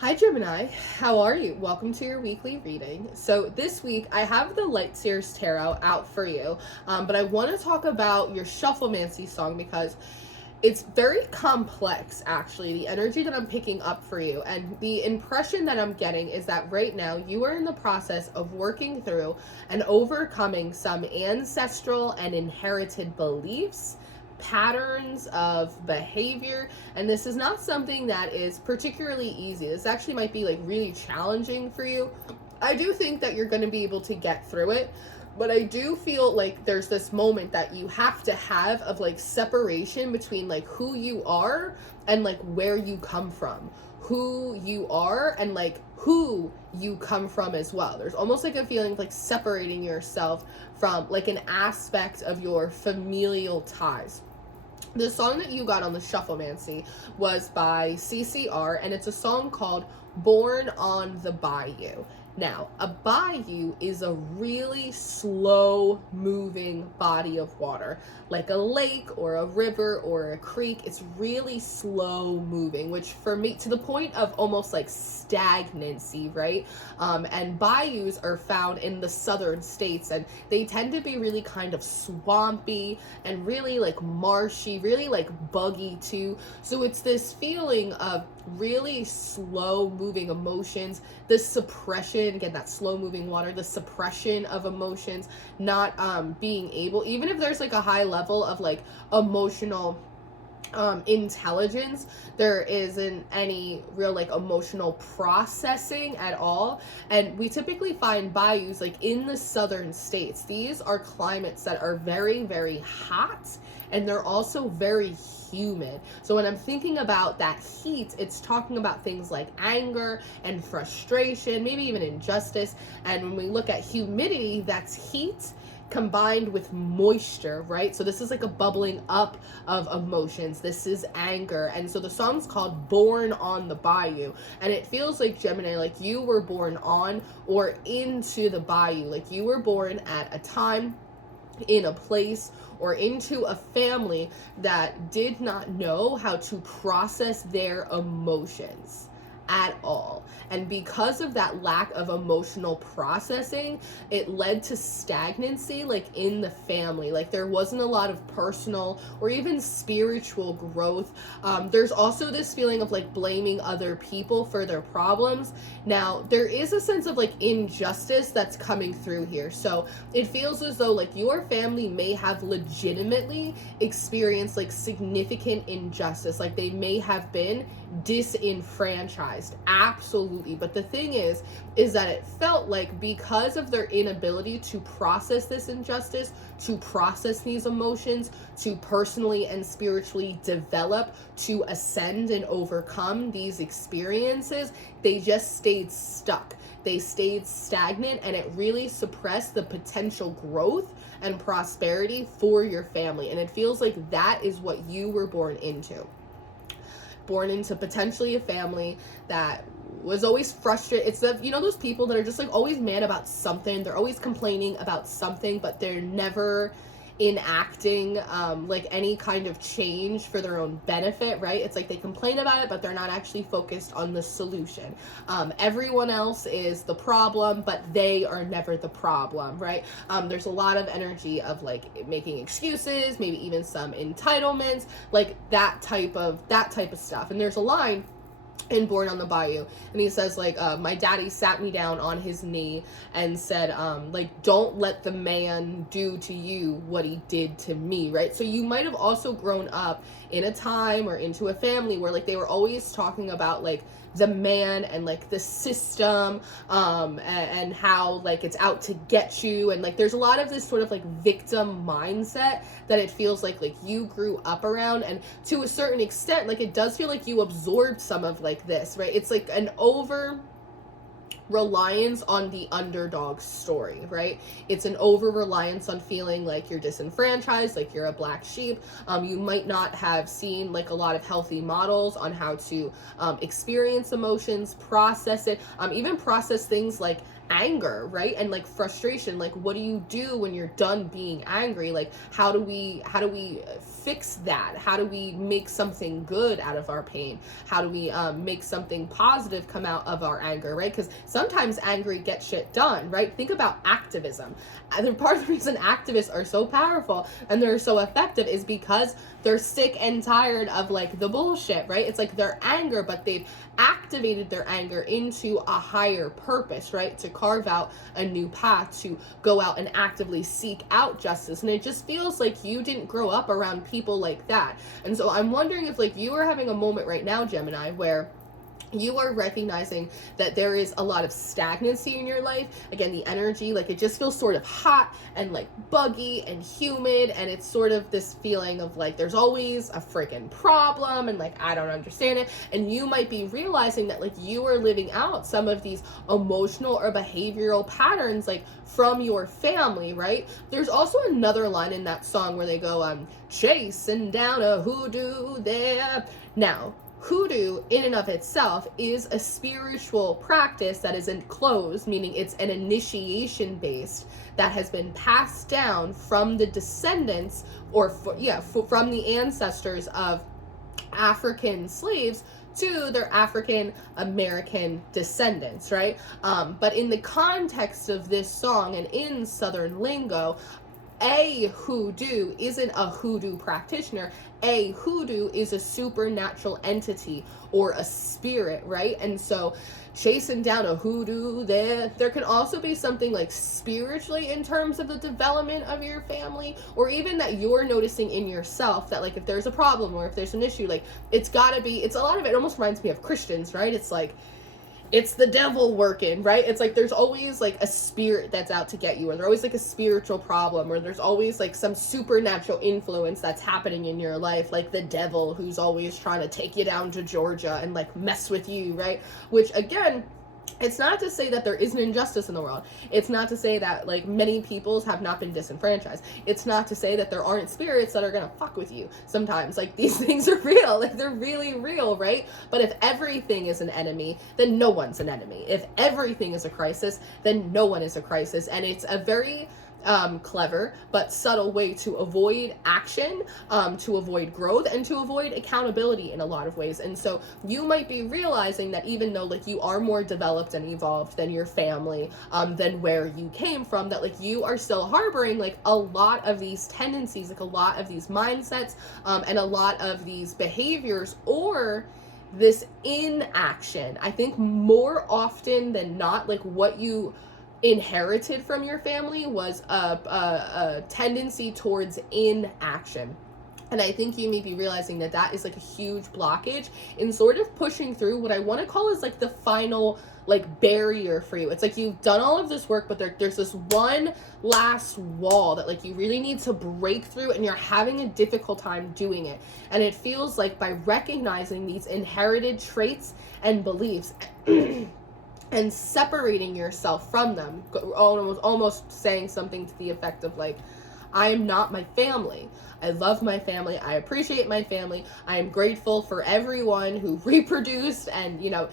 Hi Gemini, how are you? Welcome to your weekly reading. So this week I have the Light Seers Tarot out for you, but I want to talk about your Shufflemancy song because it's very complex, actually, the energy that I'm picking up for you. And the impression that I'm getting is that right now you are in the process of working through and overcoming some ancestral and inherited beliefs, patterns of behavior, and this is not something that is particularly easy. This actually might be like really challenging for you. I do think that you're going to be able to get through it, but I do feel like there's this moment that you have to have of like separation between like who you are and like where you come from, who you are and like who you come from as well. There's almost like a feeling of like separating yourself from like an aspect of your familial ties. The song that you got on the Shufflemancy was by CCR, and it's a song called Born on the Bayou. Now, a bayou is a really slow moving body of water, like a lake or a river or a creek. It's really slow moving, which for me, to the point of almost like stagnancy, right? And bayous are found in the southern states, and they tend to be really kind of swampy and really like marshy, really like buggy too. So it's this feeling of really slow moving emotions, the suppression, again, that slow moving water, the suppression of emotions, not being able, even if there's like a high level of like emotional intelligence, there isn't any real like emotional processing at all. And we typically find bayous like in the southern states. These are climates that are very, very hot, and they're also very humid. So when I'm thinking about that heat, it's talking about things like anger and frustration, maybe even injustice. And when we look at humidity, that's heat combined with moisture, right? So this is like a bubbling up of emotions. This is anger. And so the song's called Born on the Bayou. And it feels like, Gemini, like you were born on or into the bayou. Like you were born at a time, in a place, or into a family that did not know how to process their emotions at all. And because of that lack of emotional processing, it led to stagnancy like in the family. Like there wasn't a lot of personal or even spiritual growth. There's also this feeling of like blaming other people for their problems. Now there is a sense of like injustice that's coming through here. So it feels as though like your family may have legitimately experienced like significant injustice. Like they may have been disenfranchised, absolutely. But the thing is that it felt like because of their inability to process this injustice, to process these emotions, to personally and spiritually develop, to ascend and overcome these experiences, they just stayed stuck. They stayed stagnant, and it really suppressed the potential growth and prosperity for your family. And it feels like that is what you were born into. Born into potentially a family that was always frustrated. It's the, you know, those people that are just like always mad about something. They're always complaining about something, but they're never enacting like any kind of change for their own benefit, right? It's like they complain about it, but they're not actually focused on the solution. Everyone else is the problem, but they are never the problem, right? There's a lot of energy of like making excuses, maybe even some entitlements, like that type of stuff. And there's a line in Born on the Bayou, and he says like my daddy sat me down on his knee and said like, don't let the man do to you what he did to me, right? So you might have also grown up in a time or into a family where like they were always talking about like the man and like the system, and how like it's out to get you, and like there's a lot of this sort of like victim mindset that it feels like you grew up around. And to a certain extent, like it does feel like you absorbed some of like this, right? It's like an over reliance on the underdog story, right? It's an over reliance on feeling like you're disenfranchised, like you're a black sheep. You might not have seen like a lot of healthy models on how to experience emotions, process it, even process things like anger, right? And like frustration. Like, what do you do when you're done being angry? Like, how do we fix that? How do we make something good out of our pain? How do we make something positive come out of our anger, right? Because sometimes angry gets shit done, right? Think about activism. And part of the reason activists are so powerful and they're so effective is because they're sick and tired of like the bullshit, right? It's like their anger, but they've activated their anger into a higher purpose, right? To carve out a new path, to go out and actively seek out justice. And it just feels like you didn't grow up around people like that. And so I'm wondering if like you are having a moment right now, Gemini, where you are recognizing that there is a lot of stagnancy in your life. Again, the energy, like it just feels sort of hot and like buggy and humid, and it's sort of this feeling of like there's always a freaking problem and like I don't understand it. And you might be realizing that like you are living out some of these emotional or behavioral patterns like from your family, right? There's also another line in that song where they go, chasing down a hoodoo there. Now, hoodoo in and of itself is a spiritual practice that is enclosed, meaning it's an initiation based that has been passed down from the descendants or from the ancestors of African slaves to their African American descendants, right? But in the context of this song and in Southern lingo, a hoodoo isn't a hoodoo practitioner. A hoodoo is a supernatural entity or a spirit, right? And so chasing down a hoodoo there can also be something like spiritually in terms of the development of your family, or even that you're noticing in yourself that like if there's a problem or if there's an issue, like it's a lot of it almost reminds me of Christians, right? It's like it's the devil working, right? It's like there's always like a spirit that's out to get you, or there's always like a spiritual problem, or there's always like some supernatural influence that's happening in your life, like the devil who's always trying to take you down to Georgia and like mess with you, right? Which again, it's not to say that there isn't injustice in the world. It's not to say that like many peoples have not been disenfranchised. It's not to say that there aren't spirits that are gonna fuck with you sometimes. Like these things are real, like they're really real, right? But if everything is an enemy, then no one's an enemy. If everything is a crisis, then no one is a crisis. And it's a very clever but subtle way to avoid action, to avoid growth, and to avoid accountability in a lot of ways. And so you might be realizing that even though like you are more developed and evolved than your family, than where you came from, that like you are still harboring like a lot of these tendencies, like a lot of these mindsets, and a lot of these behaviors, or this inaction. I think more often than not, like what you inherited from your family was a tendency towards inaction. And I think you may be realizing that that is like a huge blockage in sort of pushing through what I want to call is like the final like barrier for you. It's like you've done all of this work, but there's this one last wall that like you really need to break through, and you're having a difficult time doing it. And it feels like by recognizing these inherited traits and beliefs and separating yourself from them, almost saying something to the effect of like, I am not my family. I love my family. I appreciate my family. I am grateful for everyone who reproduced, and you know,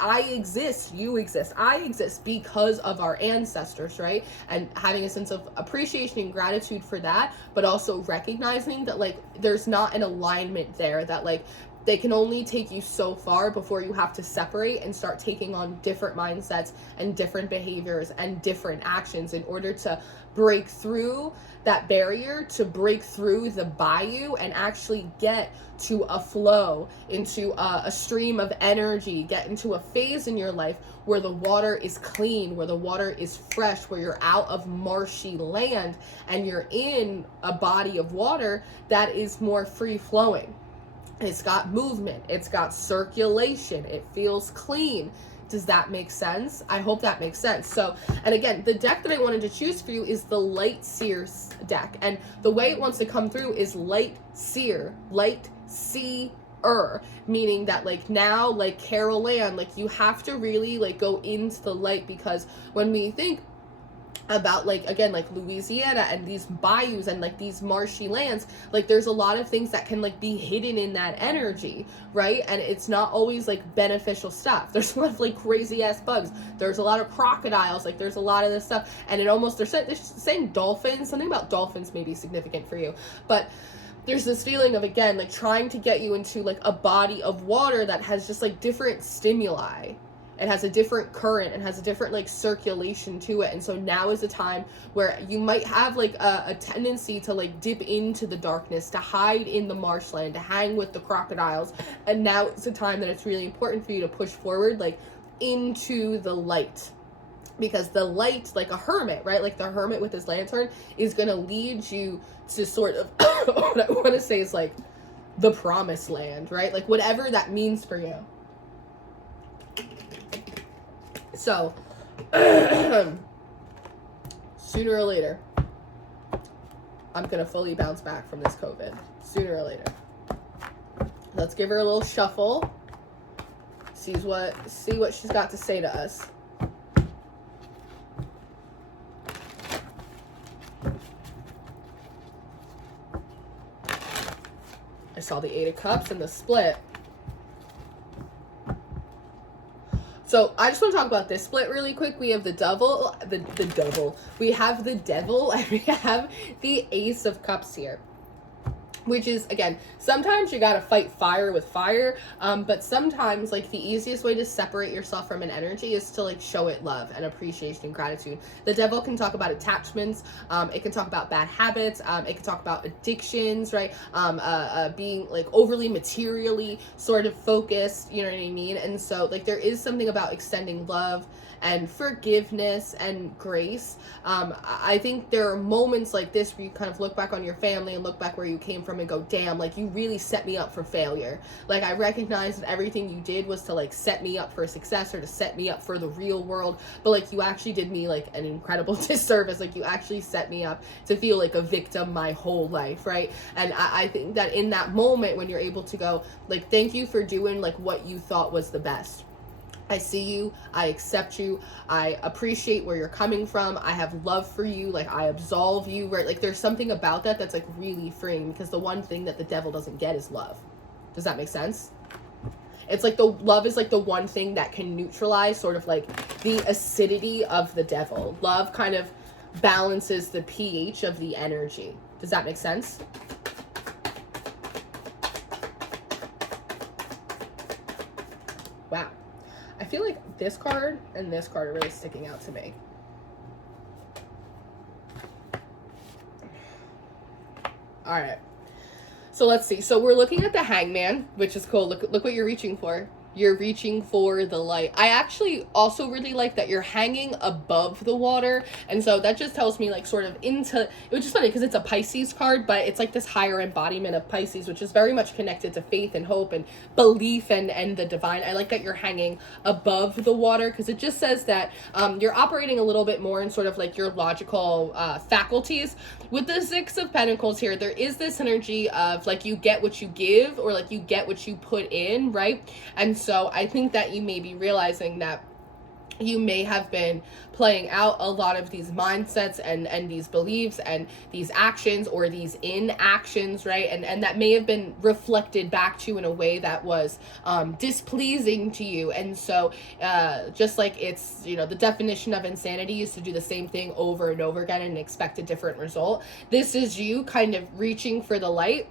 I exist, you exist, I exist because of our ancestors, right? And having a sense of appreciation and gratitude for that, but also recognizing that like there's not an alignment there, that like they can only take you so far before you have to separate and start taking on different mindsets and different behaviors and different actions in order to break through that barrier, to break through the bayou and actually get to a flow, into a stream of energy, get into a phase in your life where the water is clean, where the water is fresh, where you're out of marshy land and you're in a body of water that is more free flowing. It's got movement, it's got circulation, it feels clean. Does that make sense? I hope that makes sense. So, and again, the deck that I wanted to choose for you is the Light Seer deck. And the way it wants to come through is Light Seer, Light Seer, meaning that like now, like Carol Ann, like you have to really like go into the light, because when we think about, like, again, like Louisiana and these bayous and like these marshy lands, like there's a lot of things that can like be hidden in that energy, right? And it's not always like beneficial stuff. There's a lot of like crazy ass bugs, there's a lot of crocodiles, like there's a lot of this stuff, and it almost, they're saying dolphins, something about dolphins may be significant for you, but there's this feeling of, again, like trying to get you into like a body of water that has just like different stimuli. It has a different current and has a different like circulation to it. And so now is the time where you might have like a tendency to like dip into the darkness, to hide in the marshland, to hang with the crocodiles. And now it's the time that it's really important for you to push forward, like into the light. Because the light, like a hermit, right? Like the hermit with his lantern is going to lead you to sort of, what I want to say is like the promised land, right? Like whatever that means for you. So, sooner or later, I'm going to fully bounce back from this COVID. Sooner or later. Let's give her a little shuffle. See what she's got to say to us. I saw the Eight of Cups and the split. So I just want to talk about this split really quick. We have the devil, the devil. We have the devil and we have the Ace of Cups here. Which is, again, sometimes you gotta fight fire with fire, but sometimes, like, the easiest way to separate yourself from an energy is to, like, show it love and appreciation and gratitude. The devil can talk about attachments, it can talk about bad habits, it can talk about addictions, right, being, like, overly materially sort of focused, you know what I mean? And so, like, there is something about extending love and forgiveness and grace. I think there are moments like this where you kind of look back on your family and look back where you came from and go, damn, like you really set me up for failure. Like I recognize that everything you did was to like set me up for success or to set me up for the real world, but like you actually did me like an incredible disservice. Like you actually set me up to feel like a victim my whole life, right? And I think that in that moment when you're able to go like, thank you for doing like what you thought was the best. I see you, I accept you, I appreciate where you're coming from, I have love for you, like I absolve you, right? Like there's something about that that's like really freeing, because the one thing that the devil doesn't get is love. Does that make sense? It's like the love is like the one thing that can neutralize sort of like the acidity of the devil. Love kind of balances the pH of the energy. Does that make sense? Wow. I feel like this card and this card are really sticking out to me. All right. So let's see. So we're looking at the Hangman, which is cool. Look what you're reaching for. You're reaching for the light. I actually also really like that you're hanging above the water. And so that just tells me like sort of into, which is funny because it's a Pisces card, but it's like this higher embodiment of Pisces, which is very much connected to faith and hope and belief and the divine. I like that you're hanging above the water because it just says that you're operating a little bit more in sort of like your logical faculties. With the Six of Pentacles here, there is this energy of like you get what you give or like you get what you put in, right? And so I think that you may be realizing that you may have been playing out a lot of these mindsets and these beliefs and these actions or these inactions, right? And that may have been reflected back to you in a way that was displeasing to you. And so just like it's, you know, the definition of insanity is to do the same thing over and over again and expect a different result. This is you kind of reaching for the light.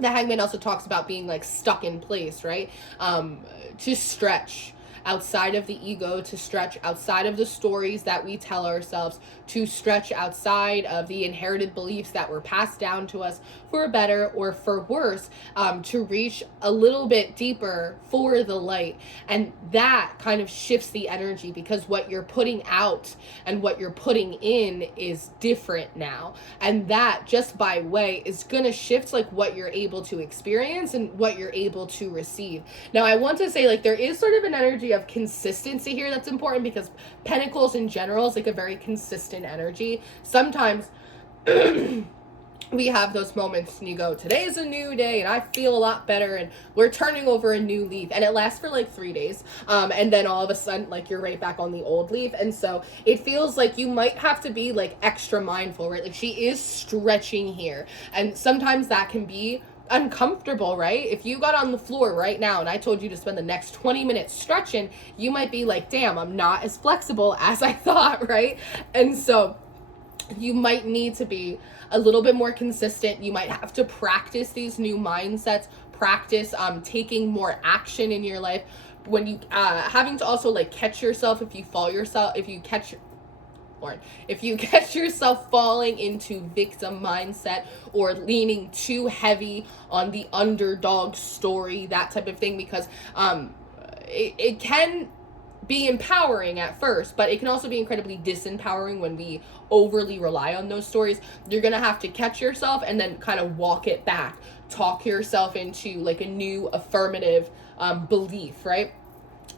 The Hangman also talks about being like stuck in place, right? To stretch outside of the ego, to stretch outside of the stories that we tell ourselves, to stretch outside of the inherited beliefs that were passed down to us for better or for worse, to reach a little bit deeper for the light. And that kind of shifts the energy because what you're putting out and what you're putting in is different now. And that just by way is going to shift like what you're able to experience and what you're able to receive. Now, I want to say like there is sort of an energy of consistency here that's important because Pentacles in general is like a very consistent energy. Sometimes we have those moments and you go, today is a new day and I feel a lot better and we're turning over a new leaf, and it lasts for like 3 days, and then all of a sudden like you're right back on the old leaf. And so it feels like you might have to be like extra mindful, right? Like she is stretching here, and sometimes that can be uncomfortable, right? If you got on the floor right now and I told you to spend the next 20 minutes stretching, you might be like, damn, I'm not as flexible as I thought, right? And so you might need to be a little bit more consistent. You might have to practice these new mindsets, practice taking more action in your life. When you having to also like catch yourself if you fall yourself, if you catch yourself falling into victim mindset or leaning too heavy on the underdog story, that type of thing, because it can be empowering at first, but it can also be incredibly disempowering when we overly rely on those stories. You're gonna have to catch yourself and then kind of walk it back, talk yourself into like a new affirmative belief, right?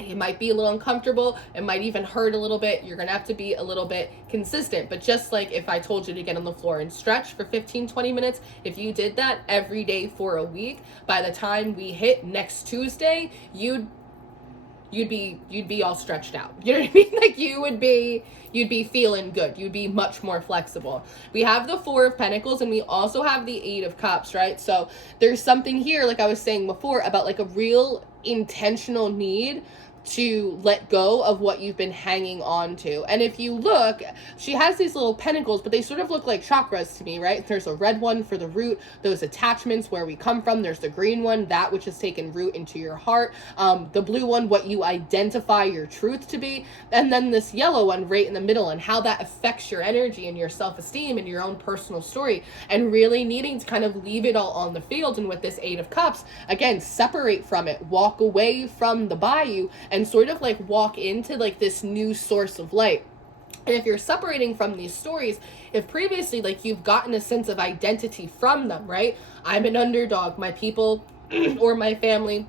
It might be a little uncomfortable, it might even hurt a little bit. You're gonna have to be a little bit consistent. But just like if I told you to get on the floor and stretch for 15-20 minutes, if you did that every day for a week, by the time we hit next Tuesday, you'd be all stretched out. You know what I mean? Like you'd be feeling good. You'd be much more flexible. We have the Four of Pentacles and we also have the Eight of Cups, right? So there's something here, like I was saying before, about like a real intentional need to let go of what you've been hanging on to. And if you look, she has these little pentacles, but they sort of look like chakras to me, right? There's a red one for the root, those attachments, where we come from. There's the green one, that which has taken root into your heart. The blue one, what you identify your truth to be. And then this yellow one right in the middle, and how that affects your energy and your self-esteem and your own personal story, and really needing to kind of leave it all on the field. And with this Eight of Cups, again, separate from it, walk away from the Bayou, and sort of like walk into like this new source of light. And if you're separating from these stories, if previously like you've gotten a sense of identity from them, right? I'm an underdog, my people or my family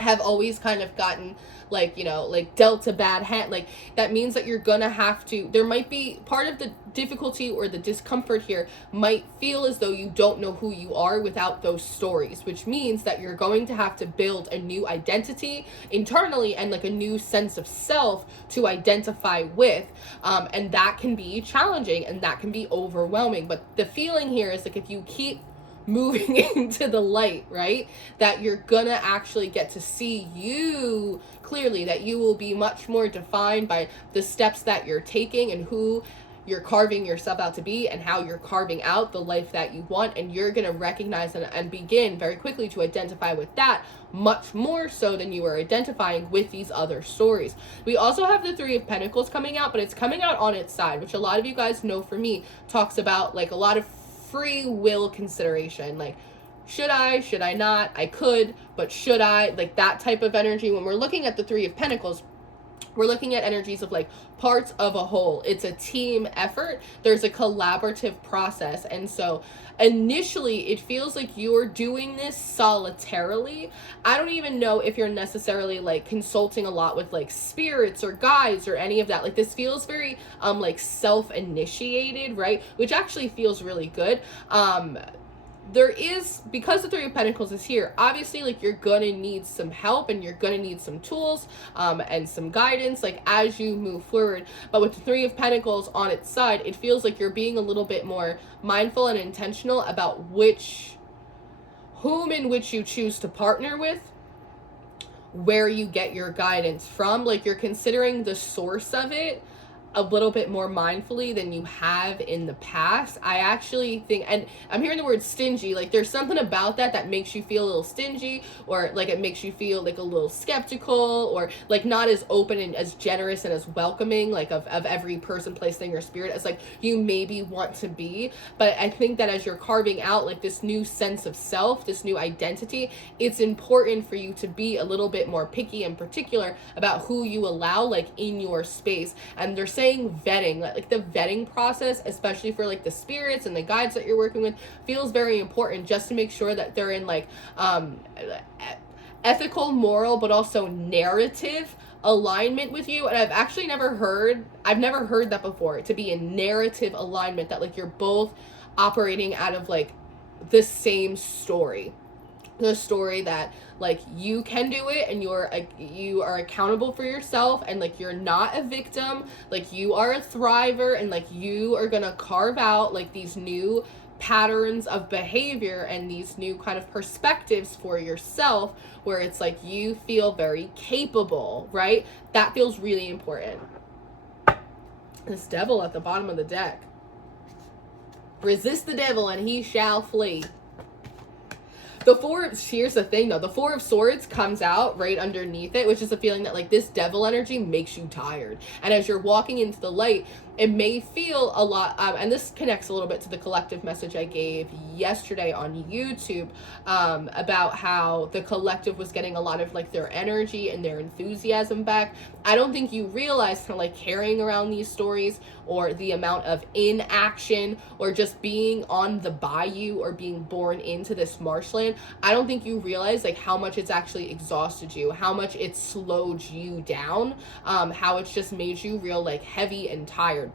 have always kind of gotten like, you know, like dealt a bad hand, like that means that you're gonna have to, there might be part of the difficulty or the discomfort here might feel as though you don't know who you are without those stories, which means that you're going to have to build a new identity internally and like a new sense of self to identify with, and that can be challenging and that can be overwhelming. But the feeling here is like if you keep moving into the light, right, that you're gonna actually get to see you clearly, that you will be much more defined by the steps that you're taking and who you're carving yourself out to be and how you're carving out the life that you want. And you're gonna recognize and begin very quickly to identify with that much more so than you were identifying with these other stories. We also have the Three of Pentacles coming out, but it's coming out on its side, which a lot of you guys know for me talks about like a lot of free will consideration, like should I not, I could, but should I, like that type of energy. When we're looking at the Three of Pentacles, we're looking at energies of like parts of a whole. It's a team effort. There's a collaborative process. And so initially it feels like you're doing this solitarily. I don't even know if you're necessarily like consulting a lot with like spirits or guides or any of that. Like this feels very like self-initiated, right? Which actually feels really good. There is, because the Three of Pentacles is here, obviously like you're gonna need some help and you're gonna need some tools and some guidance like as you move forward. But with the Three of Pentacles on its side, it feels like you're being a little bit more mindful and intentional about whom in which you choose to partner with, where you get your guidance from. Like you're considering the source of it a little bit more mindfully than you have in the past. I actually think, and I'm hearing the word stingy, like there's something about that makes you feel a little stingy, or like it makes you feel like a little skeptical, or like not as open and as generous and as welcoming like of every person, place, thing, or spirit as like you maybe want to be. But I think that as you're carving out like this new sense of self, this new identity, it's important for you to be a little bit more picky and particular about who you allow like in your space. And they're saying vetting, like the vetting process, especially for like the spirits and the guides that you're working with, feels very important, just to make sure that they're in like ethical, moral, but also narrative alignment with you. And I've actually never heard that before, to be in narrative alignment, that like you're both operating out of like the same story. The story that like you can do it, and you are accountable for yourself, and like you're not a victim, like you are a thriver, and like you are gonna carve out like these new patterns of behavior and these new kind of perspectives for yourself, where it's like you feel very capable, right? That feels really important. This devil at the bottom of the deck. Resist the devil and he shall flee. Here's the thing though, the Four of Swords comes out right underneath it, which is a feeling that like this devil energy makes you tired. And as you're walking into the light, it may feel a lot, and this connects a little bit to the collective message I gave yesterday on YouTube, about how the collective was getting a lot of like their energy and their enthusiasm back. I don't think you realize kind of like carrying around these stories, or the amount of inaction, or just being on the bayou, or being born into this marshland. I don't think you realize like how much it's actually exhausted you, how much it's slowed you down, how it's just made you real like heavy and tired.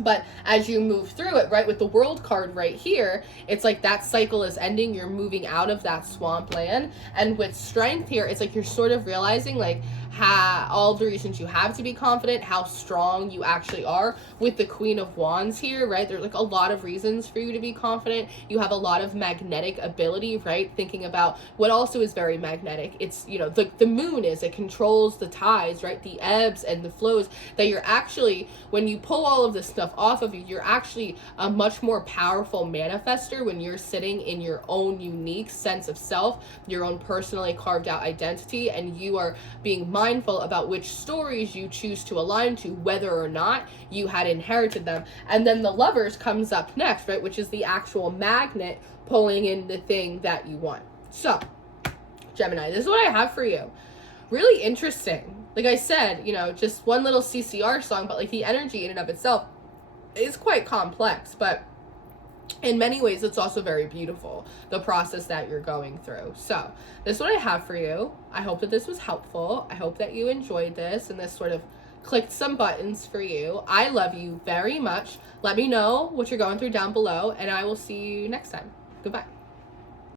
But as you move through it, right, with the World card right here, it's like that cycle is ending. You're moving out of that swampland. And with Strength here, it's like you're sort of realizing like all the reasons you have to be confident, how strong you actually are. With the Queen of Wands here, right, there's like a lot of reasons for you to be confident. You have a lot of magnetic ability, right? Thinking about what also is very magnetic. It's, you know, the moon it controls the tides, right? The ebbs and the flows, that you're actually, when you pull all of this stuff off of you, you're actually a much more powerful manifester when you're sitting in your own unique sense of self, your own personally carved out identity, and you are being mindful about which stories you choose to align to, whether or not you had inherited them. And then the Lovers comes up next, right, which is the actual magnet pulling in the thing that you want. So, Gemini, this is what I have for you. Really interesting. Like I said, you know, just one little CCR song, but like the energy in and of itself is quite complex, but in many ways it's also very beautiful, the process that you're going through. So this is what I have for you. I hope that this was helpful. I hope that you enjoyed this, and this sort of clicked some buttons for you. I love you very much. Let me know what you're going through down below, and I will see you next time. Goodbye.